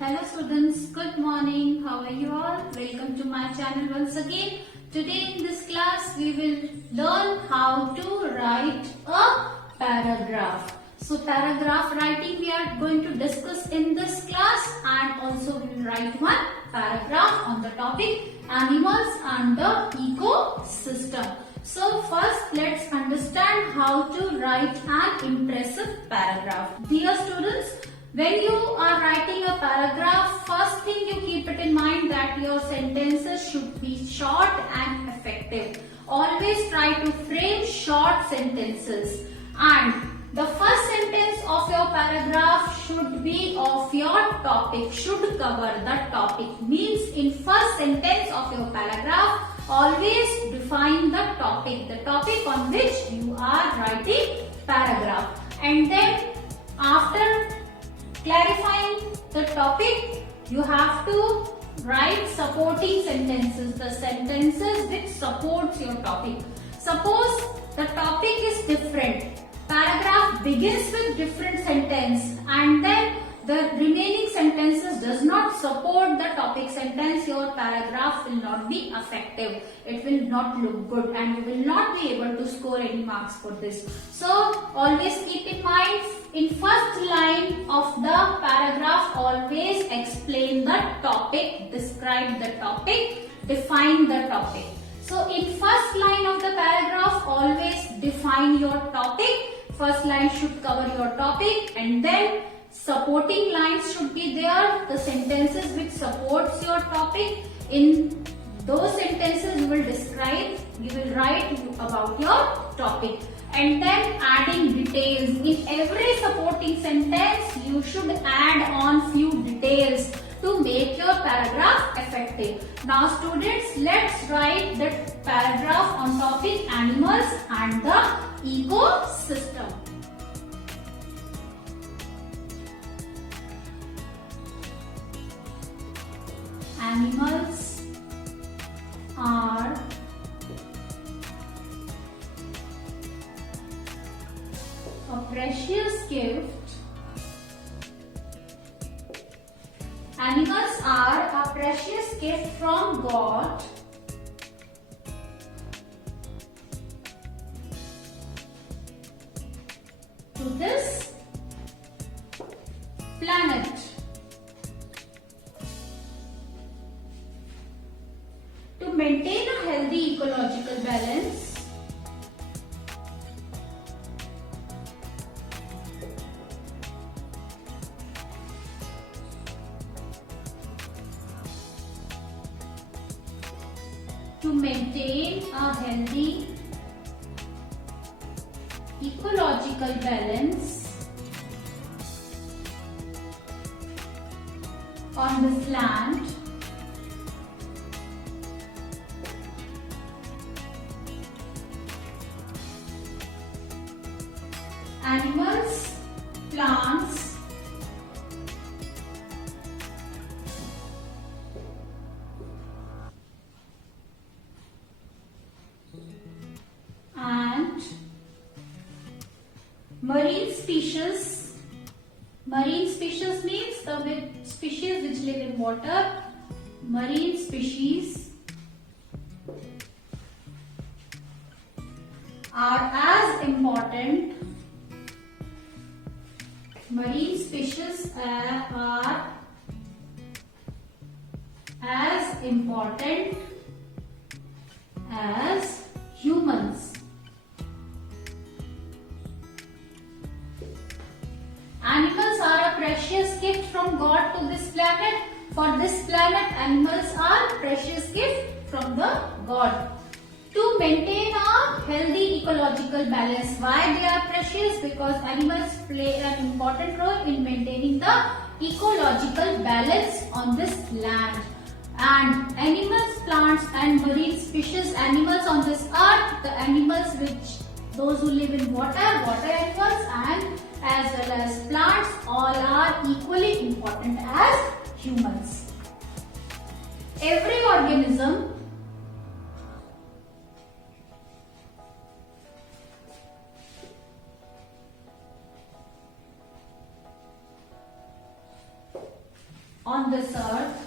Hello students, good morning. How are you all? Welcome to my channel once again. Today in this class we will learn how to write a paragraph. So paragraph writing we are going to discuss in this class, and also we will write one paragraph on the topic animals and the ecosystem. So first let's understand how to write an impressive paragraph. Dear students, when you are writing a paragraph, first thing you keep it in mind that your sentences should be short and effective. Always try to frame short sentences, and the first sentence of your paragraph should be of your topic, should cover the topic. Means in first sentence of your paragraph, always define the topic on which you are writing paragraph. And then after clarifying the topic, you have to write supporting sentences, the sentences which supports your topic. Suppose the topic is different, paragraph begins with different sentence, and then the remaining sentences does not support the topic sentence, your paragraph will not be effective. It will not look good and you will not be able to score any marks for this. So always keep in mind, in first line of the paragraph, always explain the topic, describe the topic, define the topic. So in first line of the paragraph, always define your topic. First line should cover your topic, and then supporting lines should be there, the sentences which supports your topic. In those sentences you will describe, you will write about your topic, and then adding details. In every supporting sentence you should add on few details to make your paragraph effective. Now students, let's write the paragraph on topic animals and the ecosystem. Animals are a precious gift. Animals are a precious gift from God to this planet. To maintain a healthy ecological balance, ecological balance on this land, animals, plants, and marine species. Marine species means the species which live in water. Marine species are as important. Marine species are as important as humans. Animals are a precious gift from God to this planet. For this planet, animals are precious gift from the God. To maintain a healthy ecological balance. Why they are precious? Because animals play an important role in maintaining the ecological balance on this land. And animals, plants and marine species, animals on this earth, the animals which those who live in water animals, and as well as plants, all are equally important as humans. Every organism on this earth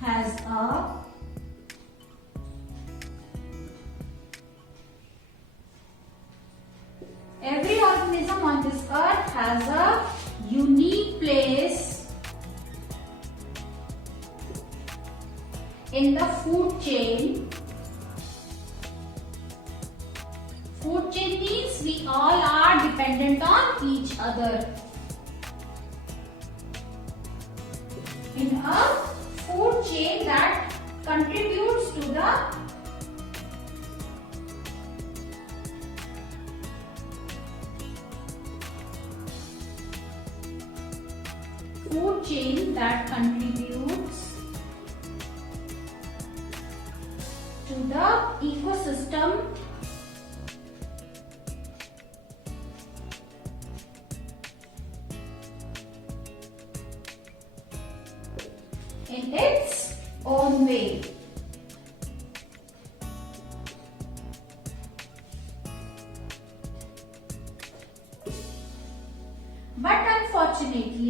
has a every organism on this earth has a unique place in the food chain. Food chain means we all are dependent on each other. In a food chain that contributes to the food chain that contributes to the ecosystem in its own way. But unfortunately,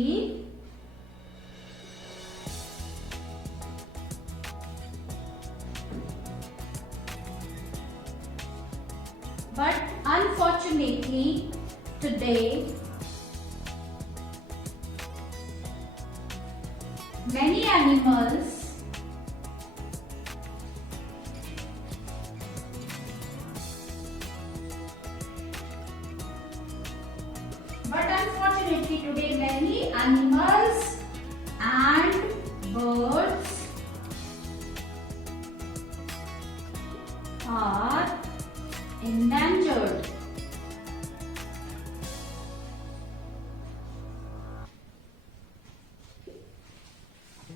today many animals and birds are endangered.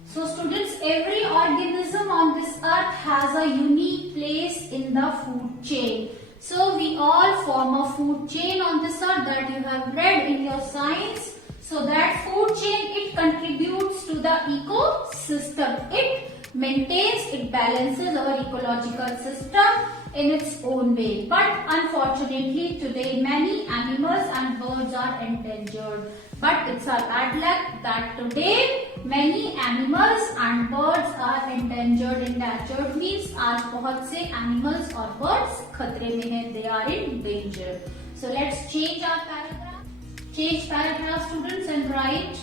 So students, every organism on this earth has a unique place in the food chain. So we all form a food chain on this earth that you have read in your science. So that food chain, it contributes to the ecosystem. It maintains, it balances our ecological system in its own way. But unfortunately today many animals and birds are endangered. But it's our bad luck that today many animals and birds are endangered. Endangered means आज बहुत से animals और birds खतरे में हैं. They are in danger. So let's change our paragraph. Change paragraph, students, and write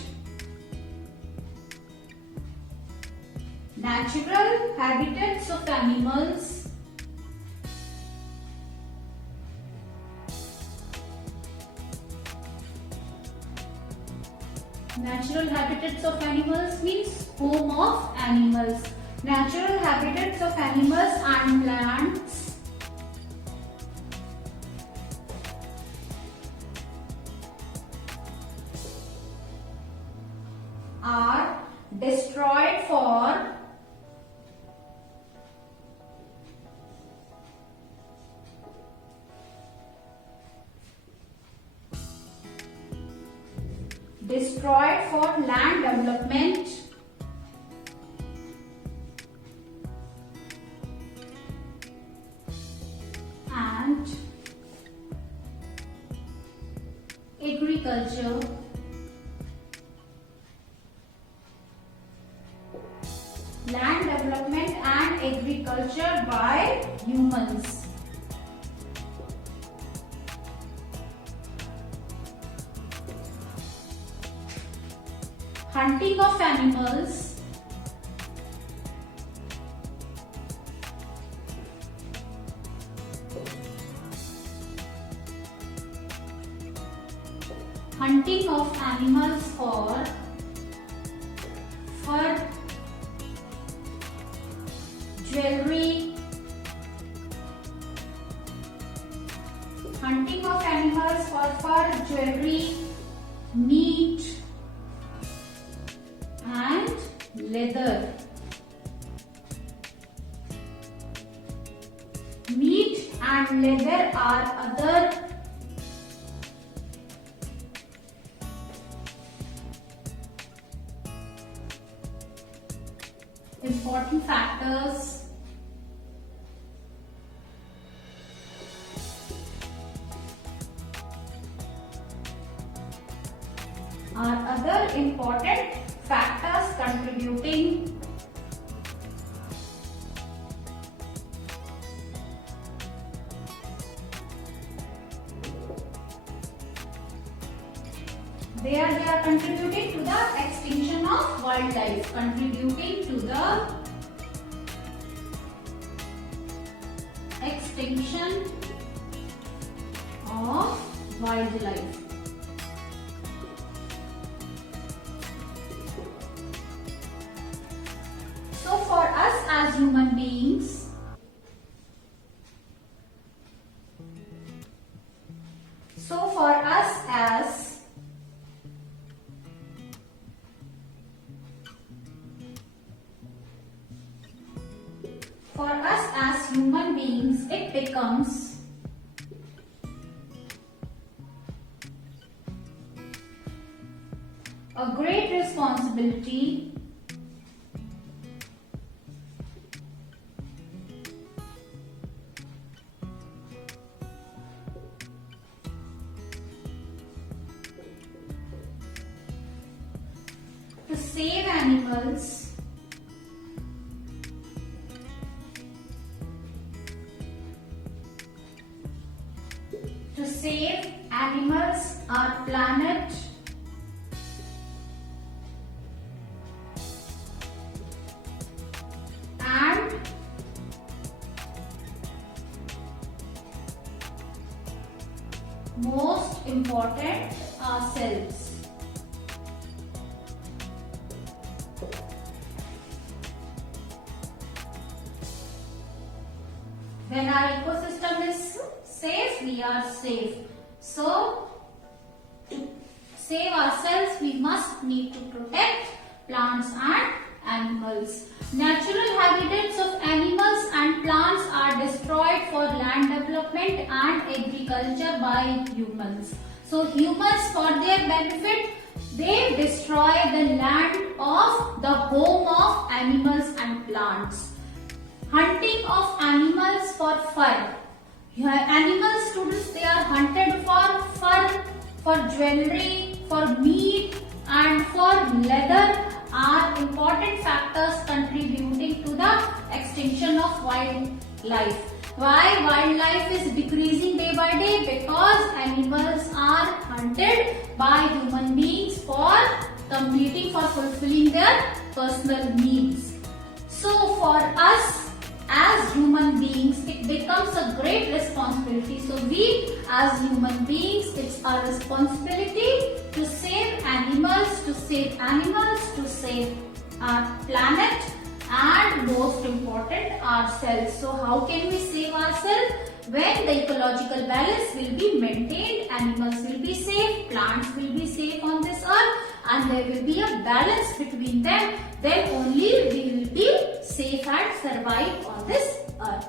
natural habitats of animals. Natural habitats of animals means home of animals. Natural habitats of animals and plants are destroyed for land development and agriculture. Land development and agriculture by humans. Hunting of animals, hunting of animals for fur, jewelry, hunting of animals for fur, jewelry, meat and leather. Meat and leather are other important important factors contributing they are contributing to the extinction of wildlife, contributing to the extinction of wildlife. So for us as human beings, human beings, it becomes a great responsibility to save animals our planet, and most important, ourselves. When our ecosystem is safe, we are safe. So, to save ourselves, we must need to protect plants and animals. Natural habitats of animals and plants are destroyed for land development and agriculture by humans. So, humans, for their benefit, they destroy the land of the home of animals and plants. Hunting of animals for fur. Animal students, they are hunted for fur, for jewelry, for meat and for leather are important factors contributing to the extinction of wildlife. Why wildlife is decreasing day by day? Because animals are hunted by human beings for fulfilling their personal needs. So for us, as human beings, it becomes a great responsibility. So we as human beings, it's our responsibility to save animals, to save our planet, and most important, ourselves. So how can we save ourselves? When the ecological balance will be maintained, animals will be safe, plants will be safe on this earth, and there will be a balance between them, then only we will be safe and survive on this earth.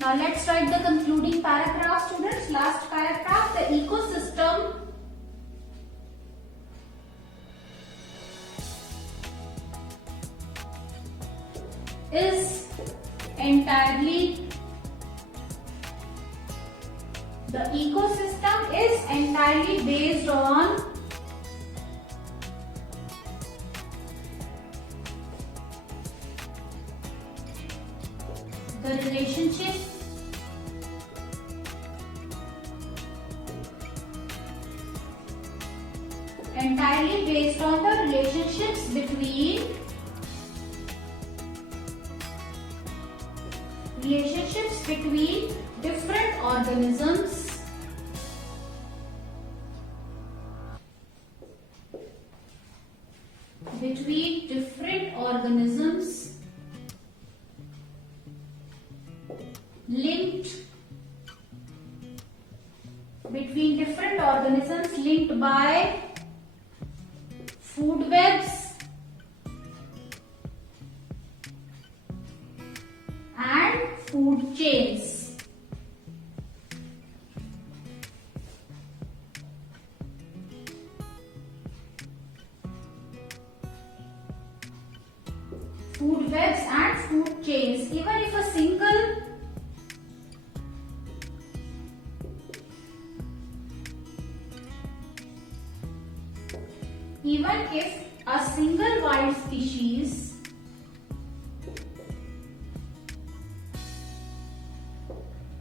Now let's write the concluding paragraph, students. Last paragraph, the ecosystem is entirely based on the relationship relationships between different organisms linked by food webs and food chains. Food webs and food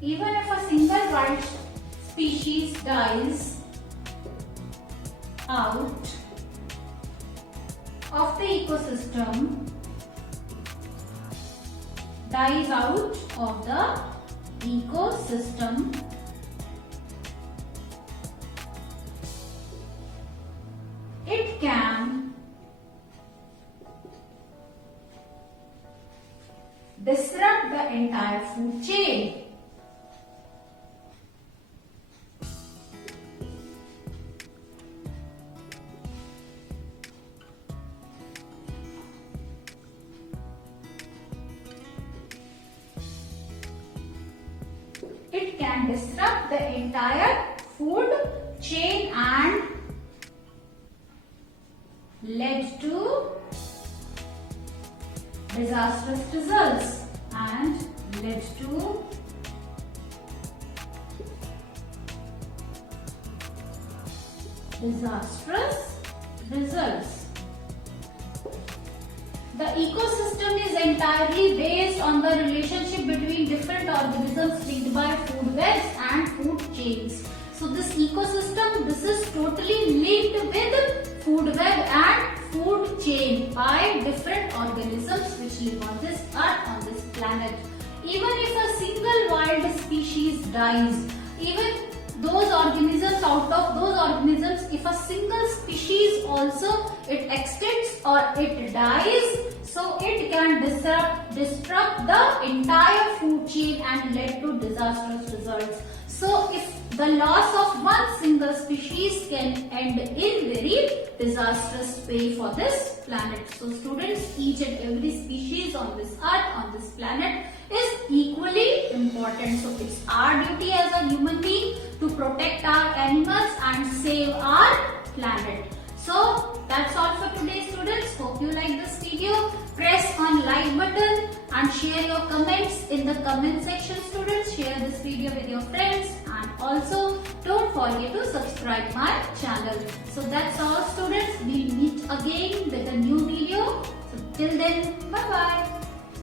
even if a single wild species dies out of the ecosystem, it can disrupt the entire food chain. It can disrupt the entire food chain and lead to disastrous results. The ecosystem is entirely based on the relationship between different organisms linked by food webs and food chains. So this ecosystem, this is totally linked with food web and food chain by different organisms which live on this earth, on this planet. Even if a single wild species dies, even those organisms, out of those organisms, if a single species also it extincts or it dies, so it can disrupt the entire food chain and lead to disastrous results. So if the loss of one single species can end in very disastrous way for this planet. So students, each and every species on this earth, on this planet is equally important. So it's our duty as a human being to protect our animals and save our planet. So that's all for today, students. Hope you like this video. Press on like button and share your comments in the comment section, students. Share this video with your friends and also don't forget to subscribe my channel. So that's all, students. We'll meet again with a new video. So till then, bye bye.